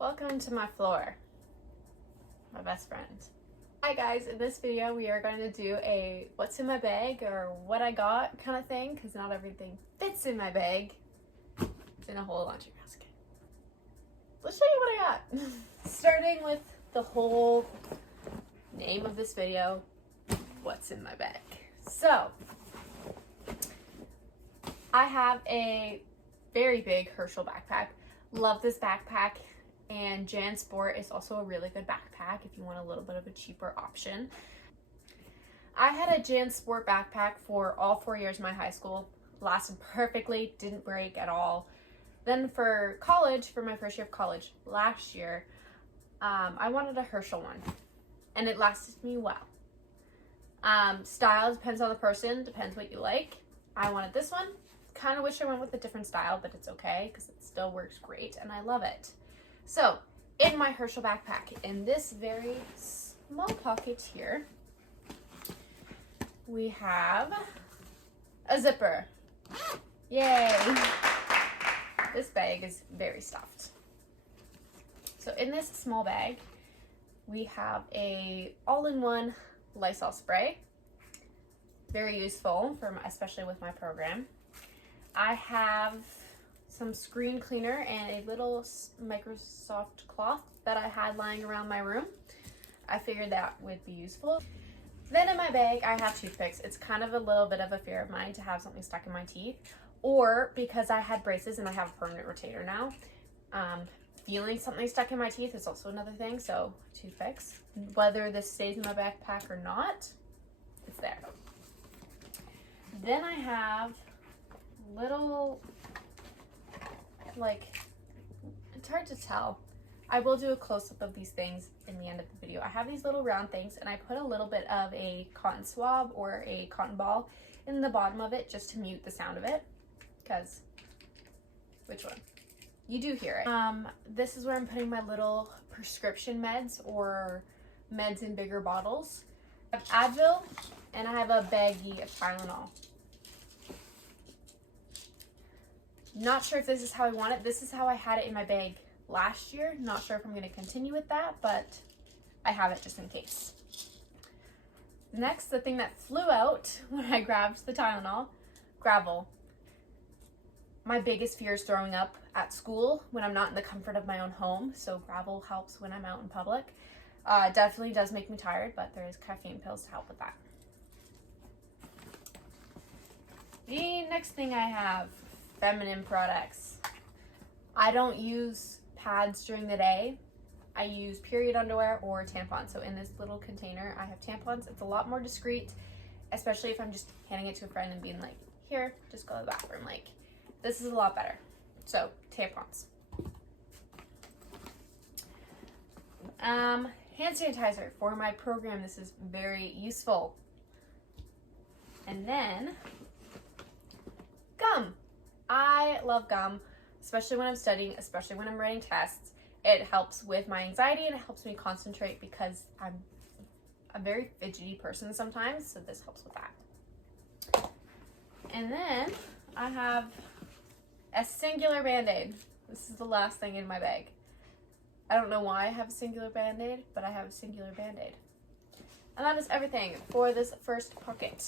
Welcome to my floor, my best friend. Hi guys, in this video we are going to do a what's in my bag or what I got kind of thing, because not everything fits in my bag. It's in a whole laundry basket. Let's show you what I got. Starting with the whole name of this video, what's in my bag. So, I have a very big Herschel backpack. Love this backpack. And JanSport is also a really good backpack if you want a little bit of a cheaper option. I had a JanSport backpack for all 4 years of my high school. Lasted perfectly, didn't break at all. Then for college, for my first year of college last year, I wanted a Herschel one. And it lasted me well. Style depends on the person, depends what you like. I wanted this one. Kind of wish I went with a different style, but it's okay because it still works great and I love it. So, in my Herschel backpack, in this very small pocket here, we have a zipper. Yay! This bag is very stuffed. So in this small bag, we have a all-in-one Lysol spray. Very useful, especially with my program. I have some screen cleaner and a little Microsoft cloth that I had lying around my room. I figured that would be useful. Then in my bag, I have toothpicks. It's kind of a little bit of a fear of mine to have something stuck in my teeth, or because I had braces and I have a permanent retainer now. Feeling something stuck in my teeth is also another thing, so toothpicks. Whether this stays in my backpack or not, it's there. Then I have little, it's hard to tell. I will do a close-up of these things in the end of the video. I have these little round things and I put a little bit of a cotton swab or a cotton ball in the bottom of it just to mute the sound of it. Because, which one? You do hear it. This is where I'm putting my little prescription meds or meds in bigger bottles. I have Advil and I have a baggie of Tylenol. Not sure if this is how I want it. This is how I had it in my bag last year. Not sure if I'm going to continue with that, but I have it just in case. Next, the thing that flew out when I grabbed the Tylenol, Gravol. My biggest fear is throwing up at school when I'm not in the comfort of my own home, so Gravol helps when I'm out in public. Definitely does make me tired, but there is caffeine pills to help with that. The next thing I have, feminine products. I don't use pads during the day. I use period underwear or tampons. So in this little container, I have tampons. It's a lot more discreet, especially if I'm just handing it to a friend and being like, here, just go to the bathroom. Like, this is a lot better. So, tampons. Hand sanitizer for my program. This is very useful. And then, gum. I love gum, especially when I'm studying, especially when I'm writing tests. It helps with my anxiety and it helps me concentrate because I'm a very fidgety person sometimes, so this helps with that. And then I have a singular Band-Aid. This is the last thing in my bag. I don't know why I have a singular Band-Aid, but I have a singular Band-Aid. And that is everything for this first pocket.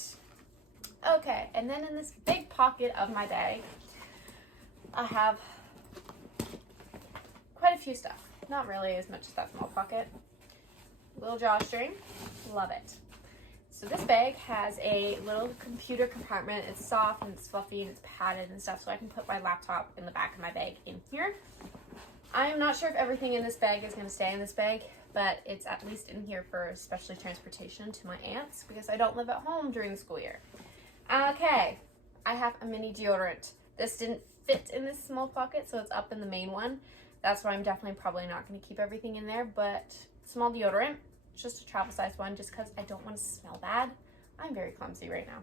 Okay, and then in this big pocket of my bag, I have quite a few stuff. Not really as much as that small pocket. Little drawstring. Love it. So this bag has a little computer compartment. It's soft and it's fluffy and it's padded and stuff, so I can put my laptop in the back of my bag in here. I am not sure if everything in this bag is going to stay in this bag, but it's at least in here for especially transportation to my aunt's because I don't live at home during the school year. Okay, I have a mini deodorant. This didn't fit in this small pocket, so it's up in the main one. That's why I'm definitely probably not going to keep everything in there, but small deodorant. It's just a travel size one just because I don't want to smell bad. I'm very clumsy right now.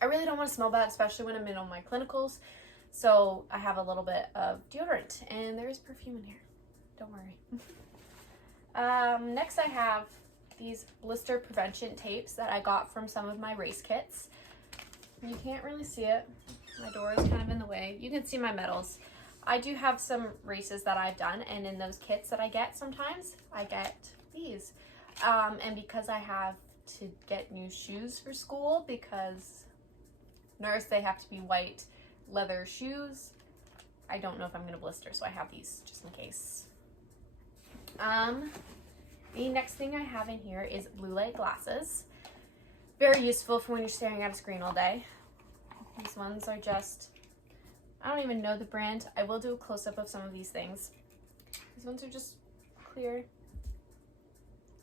I really don't want to smell bad, especially when I'm in on my clinicals. So I have a little bit of deodorant and there is perfume in here. Don't worry. Next I have these blister prevention tapes that I got from some of my race kits. You can't really see it. My door is kind of in the way. You can see my medals. I do have some races that I've done, and in those kits that I get sometimes, I get these. And because I have to get new shoes for school, because nurse, they have to be white leather shoes. I don't know if I'm going to blister, so I have these just in case. The next thing I have in here is blue light glasses. Very useful for when you're staring at a screen all day. These ones are just, I don't even know the brand. I will do a close-up of some of these things. These ones are just clear,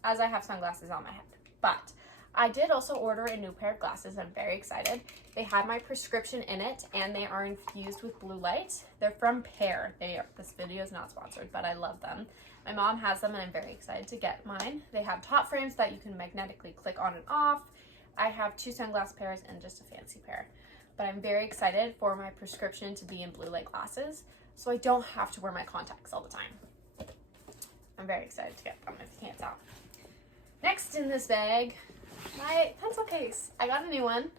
as I have sunglasses on my head. But I did also order a new pair of glasses. I'm very excited. They had my prescription in it, and they are infused with blue light. They're from Pair. This video is not sponsored, but I love them. My mom has them, and I'm very excited to get mine. They have top frames that you can magnetically click on and off. I have 2 sunglass pairs and just a fancy pair. But I'm very excited for my prescription to be in blue light glasses, so I don't have to wear my contacts all the time. I'm very excited to get them, if you can't tell. Next in this bag, my pencil case. I got a new one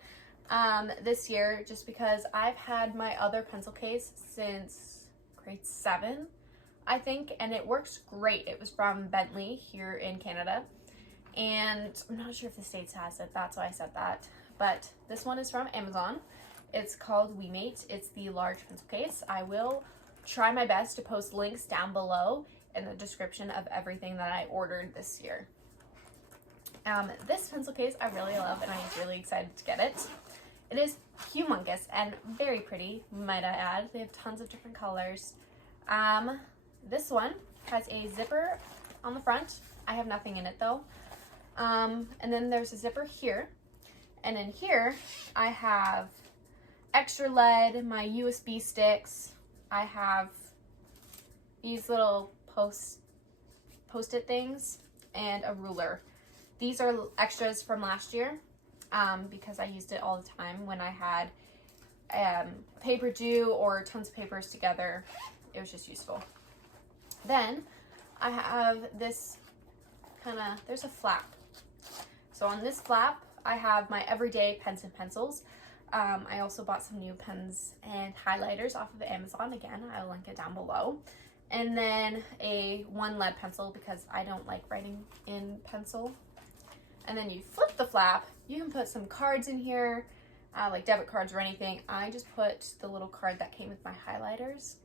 this year just because I've had my other pencil case since grade 7, I think, and it works great. It was from Bentley here in Canada, and I'm not sure if the States has it, that's why I said that, but this one is from Amazon. It's called WeMate. It's the large pencil case. I will try my best to post links down below in the description of everything that I ordered this year. This pencil case I really love, and I'm really excited to get it. It is humongous and very pretty, might I add. They have tons of different colors. This one has a zipper on the front. I have nothing in it though. And then there's a zipper here. And in here, I have extra lead, my USB sticks. I have these little post-it things, and a ruler. These are extras from last year because I used it all the time when I had paper due or tons of papers together. It was just useful. Then I have this there's a flap. So on this flap, I have my everyday pens and pencils. I also bought some new pens and highlighters off of Amazon. Again, I'll link it down below. And then one lead pencil because I don't like writing in pencil. And then you flip the flap, you can put some cards in here, like debit cards or anything. I just put the little card that came with my highlighters,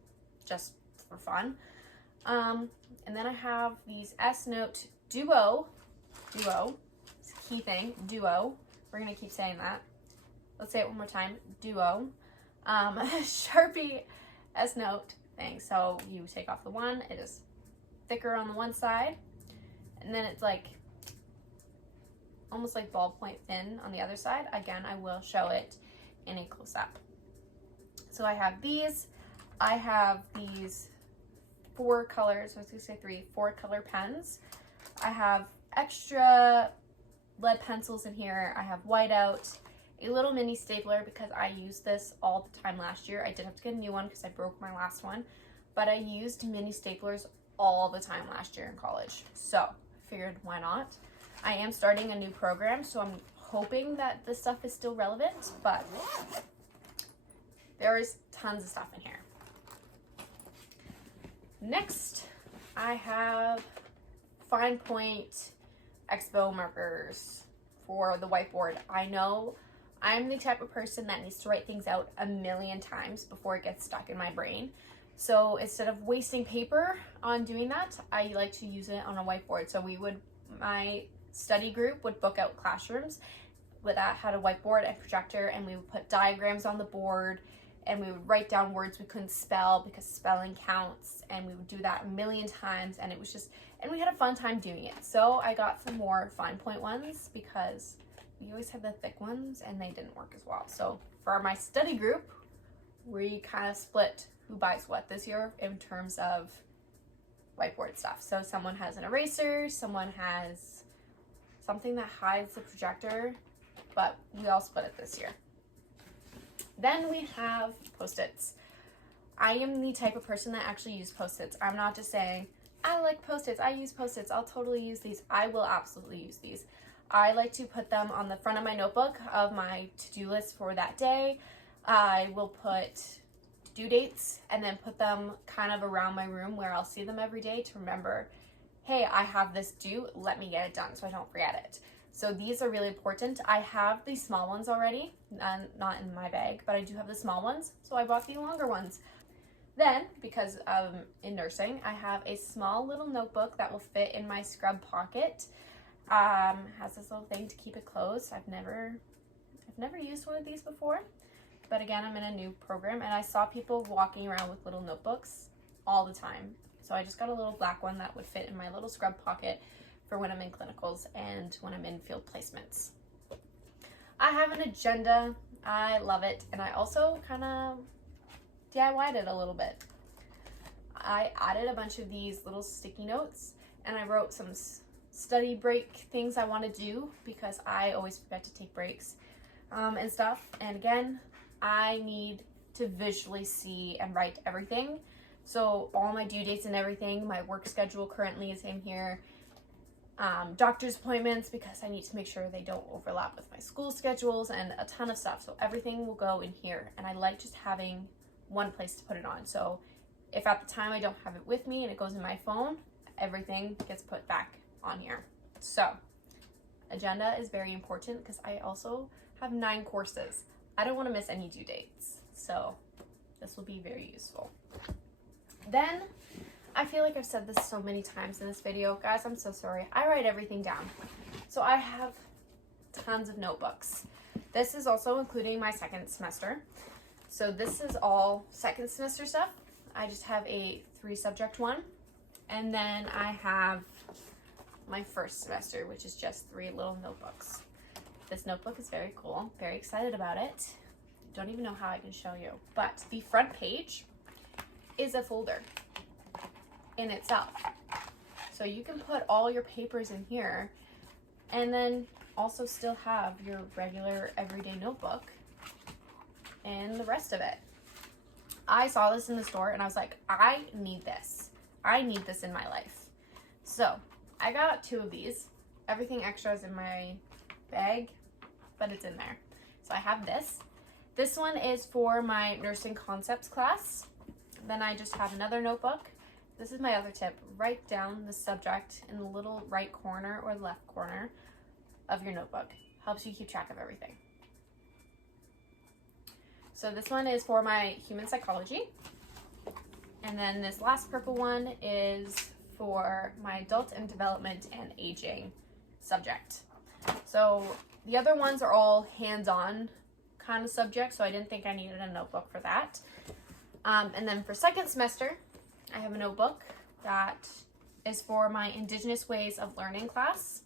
just for fun. And then I have these S-Note Duo, it's a key thing, Duo. We're gonna keep saying that. Let's say it one more time, Duo. Sharpie S-Note thing. So you take off the one, it is thicker on the one side, and then it's like almost like ballpoint thin on the other side. Again, I will show it in a close-up. So I have these. I have these 4 colors, I was gonna say 3, 4 color pens. I have extra lead pencils in here. I have whiteout, a little mini stapler because I used this all the time last year. I did have to get a new one because I broke my last one, but I used mini staplers all the time last year in college. So I figured, why not? I am starting a new program, so I'm hoping that this stuff is still relevant, but there is tons of stuff in here. Next, I have fine point Expo markers for the whiteboard. I know I'm the type of person that needs to write things out a million times before it gets stuck in my brain. So instead of wasting paper on doing that, I like to use it on a whiteboard. So my study group would book out classrooms that had a whiteboard and projector, and we would put diagrams on the board, and we would write down words we couldn't spell because spelling counts, and we would do that a million times, and it was just, and we had a fun time doing it. So I got some more fine point ones because we always had the thick ones and they didn't work as well. So for my study group, we kind of split who buys what this year in terms of whiteboard stuff. So someone has an eraser, someone has something that hides the projector, but we all split it this year. Then we have Post-its. I am the type of person that actually uses Post-its. I'm not just saying, I like Post-its, I use Post-its, I'll totally use these. I will absolutely use these. I like to put them on the front of my notebook of my to-do list for that day. I will put due dates and then put them kind of around my room where I'll see them every day to remember, hey, I have this due, let me get it done so I don't forget it. So these are really important. I have these small ones already, not in my bag, but I do have the small ones, so I bought the longer ones. Then, because in nursing, I have a small little notebook that will fit in my scrub pocket. Has this little thing to keep it closed. I've never used one of these before, but again, I'm in a new program and I saw people walking around with little notebooks all the time. So I just got a little black one that would fit in my little scrub pocket for when I'm in clinicals and when I'm in field placements. I have an agenda. I love it. And I also kind of DIY'd it a little bit. I added a bunch of these little sticky notes and I wrote some study break things I want to do because I always forget to take breaks and stuff. And again, I need to visually see and write everything. So all my due dates and everything, my work schedule currently is in here. Doctor's appointments because I need to make sure they don't overlap with my school schedules and a ton of stuff. So everything will go in here and I like just having one place to put it on. So if at the time I don't have it with me and it goes in my phone, everything gets put back on here. So agenda is very important because I also have 9 courses. I don't want to miss any due dates. So this will be very useful. Then I feel like I've said this so many times in this video. Guys, I'm so sorry. I write everything down. So I have tons of notebooks. This is also including my second semester. So this is all second semester stuff. I just have a 3-subject one. And then I have my first semester, which is just 3 little notebooks. This notebook is very cool. Very excited about it. Don't even know how I can show you. But the front page is a folder in itself. So you can put all your papers in here and then also still have your regular everyday notebook and the rest of it. I saw this in the store and I was like, I need this. I need this in my life. So I got 2 of these. Everything extra is in my bag, but it's in there. So I have this. This one is for my nursing concepts class. Then I just have another notebook. This is my other tip. Write down the subject in the little right corner or left corner of your notebook. Helps you keep track of everything. So this one is for my human psychology. And then this last purple one is for my adult and development and aging subject. So the other ones are all hands-on kind of subjects, so I didn't think I needed a notebook for that. And then for second semester, I have a notebook that is for my Indigenous Ways of Learning class.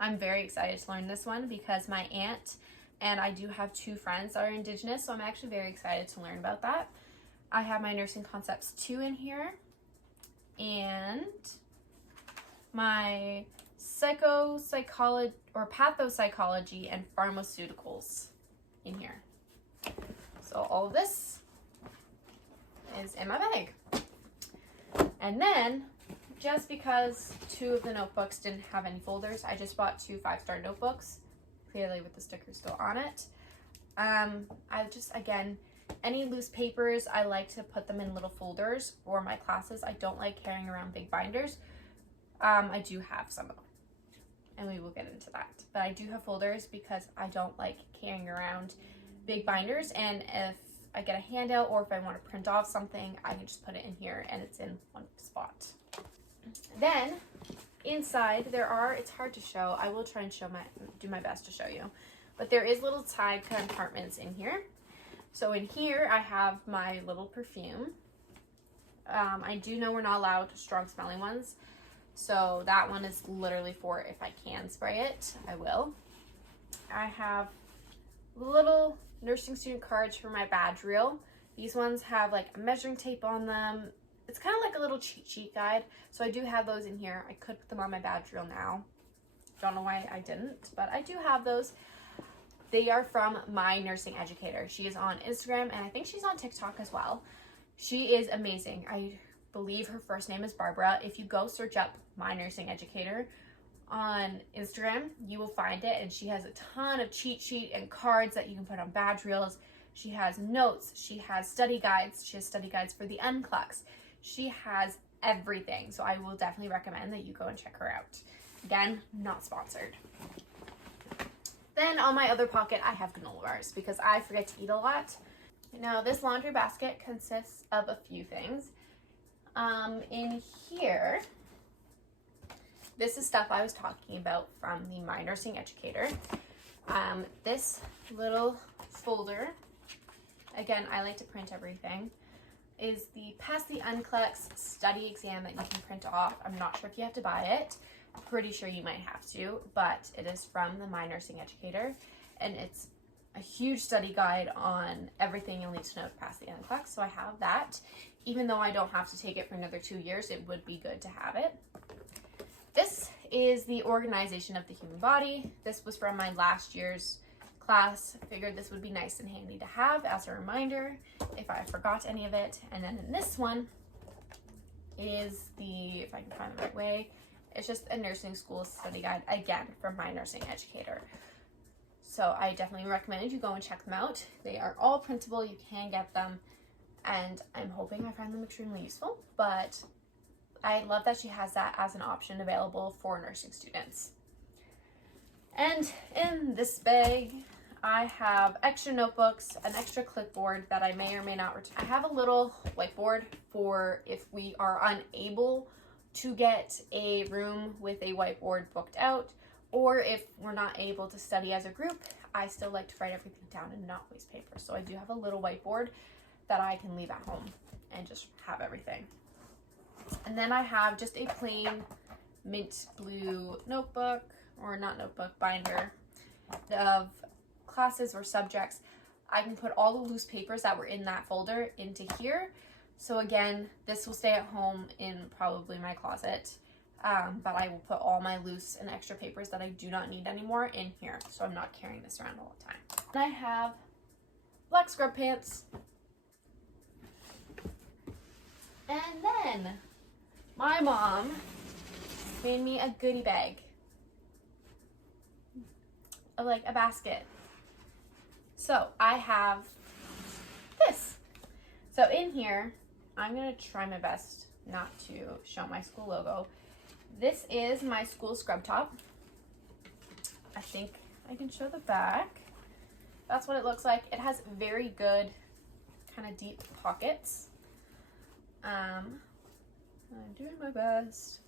I'm very excited to learn this one because my aunt and I do have 2 friends that are Indigenous, so I'm actually very excited to learn about that. I have my Nursing Concepts 2 in here and my psychopsychology or pathopsychology and pharmaceuticals in here. So all of this is in my bag. And then just because 2 of the notebooks didn't have any folders, I just bought 2 5-star notebooks, clearly with the stickers still on it. I just, again, any loose papers, I like to put them in little folders for my classes. I don't like carrying around big binders. I do have some of them, and we will get into that. But I do have folders because I don't like carrying around big binders, and if I get a handout or if I want to print off something, I can just put it in here and it's in one spot. Then inside there are, it's hard to show, I will try and do my best to show you, but there is little side compartments in here. So in here I have my little perfume. I do know we're not allowed strong smelling ones, so that one is literally for if I can spray it, I will. I have little nursing student cards for my badge reel. These ones have like a measuring tape on them. It's kind of like a little cheat sheet guide, so I do have those in here. I could put them on my badge reel now. Don't know why I didn't, but I do have those. They are from my nursing educator. She is on Instagram and I think she's on TikTok as well. She is amazing. I believe her first name is Barbara. If you go search up my nursing educator on Instagram, you will find it, and she has a ton of cheat sheet and cards that you can put on badge reels. She has notes. She has study guides. She has study guides for the NCLEX. She has everything. So I will definitely recommend that you go and check her out. Again, not sponsored. Then on my other pocket, I have granola bars because I forget to eat a lot. Now, this laundry basket consists of a few things. In here, this is stuff I was talking about from the My Nursing Educator. This little folder, again, I like to print everything, is the Pass the NCLEX study exam that you can print off. I'm not sure if you have to buy it. Pretty sure you might have to, but it is from the My Nursing Educator, and it's a huge study guide on everything you'll need to know to pass the NCLEX. So I have that. Even though I don't have to take it for another 2 years, it would be good to have it. This is the organization of the human body. This was from my last year's class. I figured this would be nice and handy to have as a reminder if I forgot any of it. And then in this one is the, if I can find the right way, it's just a nursing school study guide, again, from My Nursing Educator. So I definitely recommend you go and check them out. They are all printable, you can get them, and I'm hoping I find them extremely useful, but I love that she has that as an option available for nursing students. And in this bag, I have extra notebooks, an extra clipboard that I may or may not return. I have a little whiteboard for if we are unable to get a room with a whiteboard booked out, or if we're not able to study as a group. I still like to write everything down and not waste paper. So I do have a little whiteboard that I can leave at home and just have everything. And then I have just a plain mint blue notebook, or not notebook, binder of classes or subjects. I can put all the loose papers that were in that folder into here. So again, this will stay at home in probably my closet, but I will put all my loose and extra papers that I do not need anymore in here, so I'm not carrying this around all the time. And I have black scrub pants. And then my mom made me a goodie bag, like a basket. So I have this. So in here, I'm gonna try my best not to show my school logo. This is my school scrub top. I think I can show the back. That's what it looks like. It has very good kind of deep pockets. I'm doing my best.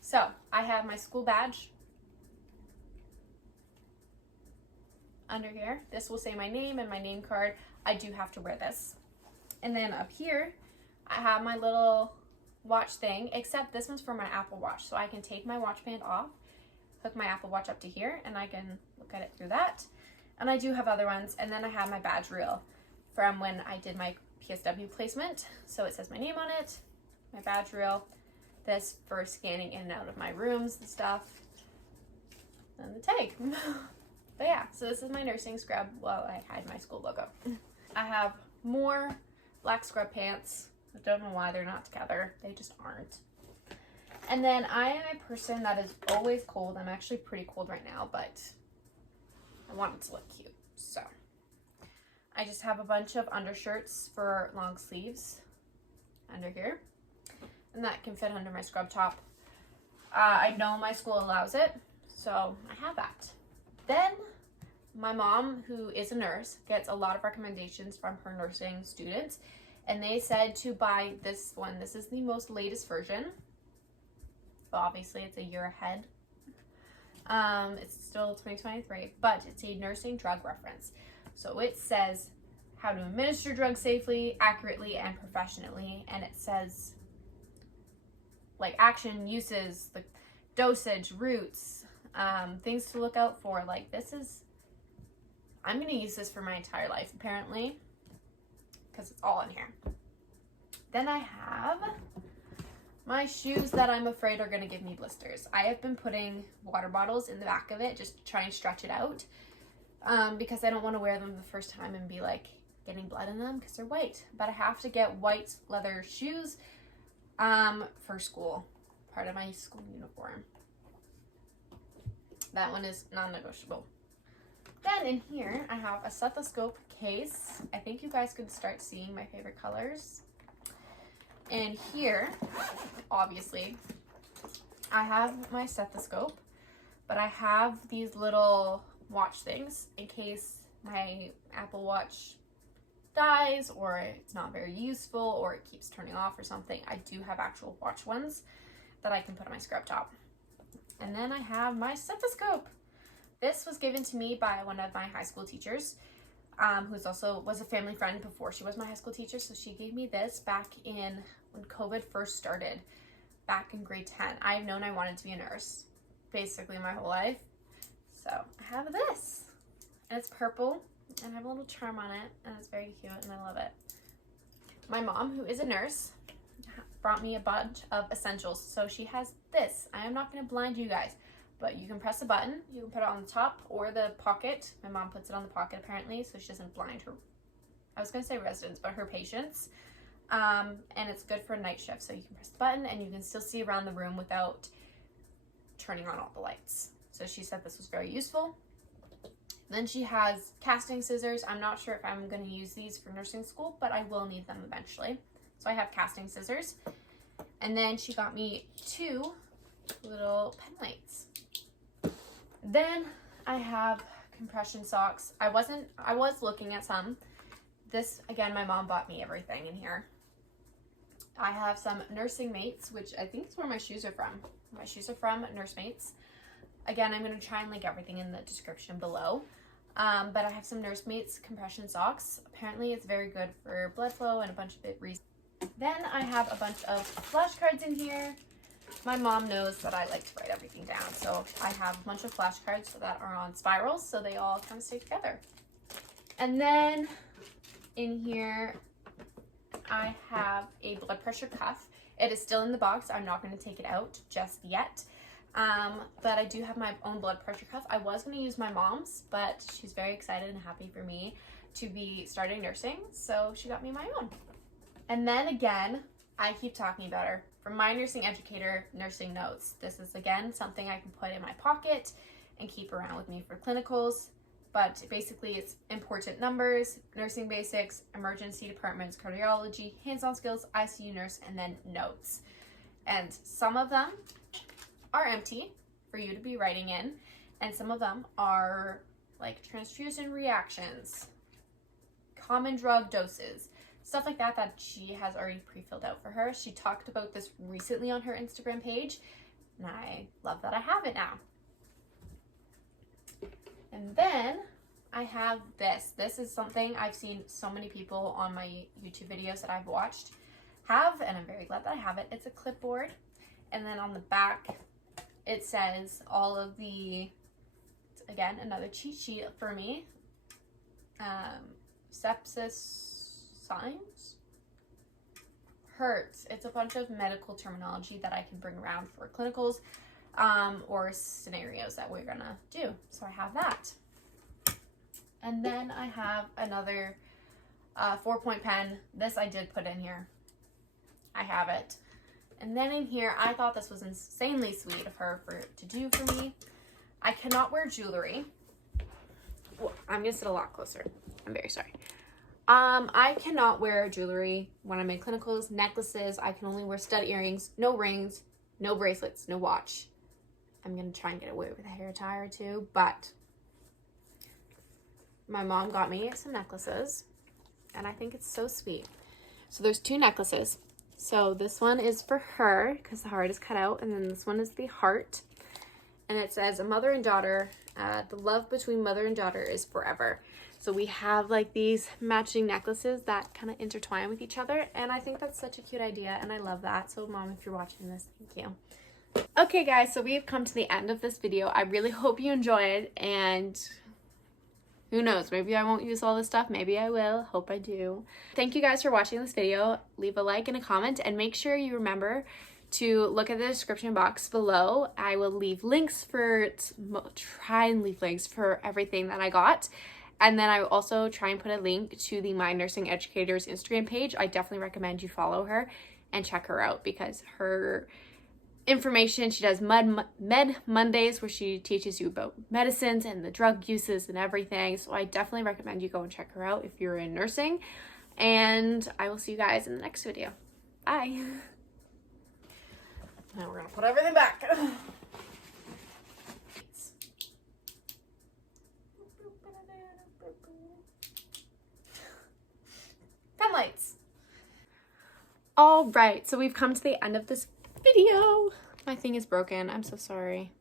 So I have my school badge under here. This will say my name and my name card. I do have to wear this. And then up here, I have my little watch thing, except this one's for my Apple Watch. So I can take my watch band off, hook my Apple Watch up to here, and I can look at it through that. And I do have other ones. And then I have my badge reel from when I did my PSW placement. So it says my name on it, my badge reel, this for scanning in and out of my rooms and stuff, and the tag. But yeah, so this is my nursing scrub while I hide my school logo. I have more black scrub pants. I don't know why they're not together. They just aren't. And then I am a person that is always cold. I'm actually pretty cold right now, but I want it to look cute. So I just have a bunch of undershirts for long sleeves under here. And that can fit under my scrub top. I know my school allows it, so I have that. Then my mom, who is a nurse, gets a lot of recommendations from her nursing students, and they said to buy this one. This is the most latest version. But obviously it's a year ahead. It's still 2023, but it's a nursing drug reference. So it says how to administer drugs safely, accurately, and professionally, and it says like action, uses, the dosage, routes, things to look out for. Like this is, I'm gonna use this for my entire life apparently, because it's all in here. Then I have my shoes that I'm afraid are gonna give me blisters. I have been putting water bottles in the back of it just to try and stretch it out, because I don't want to wear them the first time and be like getting blood in them because they're white. But I have to get white leather shoes for school, part of my school uniform. That one is non-negotiable. Then in here, I have a stethoscope case. I think you guys could start seeing my favorite colors. And here, obviously, I have my stethoscope, but I have these little watch things in case my Apple Watch dies or it's not very useful or it keeps turning off or something. I do have actual watch ones that I can put on my scrub top. And then I have my stethoscope. This was given to me by one of my high school teachers, who's also was a family friend before she was my high school teacher. So she gave me this back in when COVID first started, back in grade 10. I've known I wanted to be a nurse basically my whole life. So I have this, and it's purple, and I have a little charm on it, and it's very cute, and I love it. My mom, who is a nurse, brought me a bunch of essentials. So she has this. I am not going to blind you guys, but you can press a button. You can put it on the top or the pocket. My mom puts it on the pocket apparently, so she doesn't blind her, I was going to say residents, but her patients. And it's good for a night shift. So you can press the button and you can still see around the room without turning on all the lights. So she said this was very useful. Then she has casting scissors. I'm not sure if I'm going to use these for nursing school, but I will need them eventually. So I have casting scissors. And then she got me 2 little pen lights. Then I have compression socks. I was looking at some. This, again, my mom bought me everything in here. I have some Nursing Mates, which I think is where my shoes are from. My shoes are from Nursemates. Again, I'm going to try and link everything in the description below. But I have some Nursemates compression socks. Apparently it's very good for blood flow and a bunch of reasons. Then I have a bunch of flashcards in here. My mom knows that I like to write everything down. So I have a bunch of flashcards that are on spirals, so they all kind of stay together. And then in here, I have a blood pressure cuff. It is still in the box. I'm not going to take it out just yet. But I do have my own blood pressure cuff. I was going to use my mom's, but she's very excited and happy for me to be starting nursing, so she got me my own. And then again, I keep talking about her. From my nursing educator, Nursing Notes. This is again something I can put in my pocket and keep around with me for clinicals. But basically it's important numbers, nursing basics, emergency departments, cardiology, hands-on skills, ICU nurse, and then notes. And some of them are empty for you to be writing in, and some of them are like transfusion reactions, common drug doses, stuff like that that she has already pre-filled out for her. She talked about this recently on her Instagram page, and I love that I have it now. And then I have this. This is something I've seen so many people on my YouTube videos that I've watched have, and I'm very glad that I have it. It's a clipboard, and then on the back it says all of the, again, another cheat sheet for me. Sepsis signs, hurts. It's a bunch of medical terminology that I can bring around for clinicals or scenarios that we're gonna do. So I have that. And then I have another 4-point pen. This I did put in here. I have it. And then in here, I thought this was insanely sweet of her to do for me. I cannot wear jewelry. Well, I'm gonna sit a lot closer. I'm very sorry. I cannot wear jewelry when I'm in clinicals, necklaces. I can only wear stud earrings, no rings, no bracelets, no watch. I'm gonna try and get away with a hair tie or two, but my mom got me some necklaces, and I think it's so sweet. So there's 2 necklaces. So this one is for her because the heart is cut out, and then this one is the heart, and it says a mother and daughter, the love between mother and daughter is forever. So we have like these matching necklaces that kind of intertwine with each other, and I think that's such a cute idea, and I love that. So Mom, if you're watching this, thank you. Okay guys, so we have come to the end of this video. I really hope you enjoyed, and who knows, maybe I won't use all this stuff, maybe I will, hope I do. Thank you guys for watching this video. Leave a like and a comment, and make sure you remember to look at the description box below. I will leave links try and leave links for everything that I got. And then I will also try and put a link to the My Nursing Educator's Instagram page. I definitely recommend you follow her and check her out because her information. She does Med Mondays, where she teaches you about medicines and the drug uses and everything. So I definitely recommend you go and check her out if you're in nursing. And I will see you guys in the next video. Bye. Now we're gonna put everything back. Pen lights. All right, so we've come to the end of this video. My thing is broken. I'm so sorry.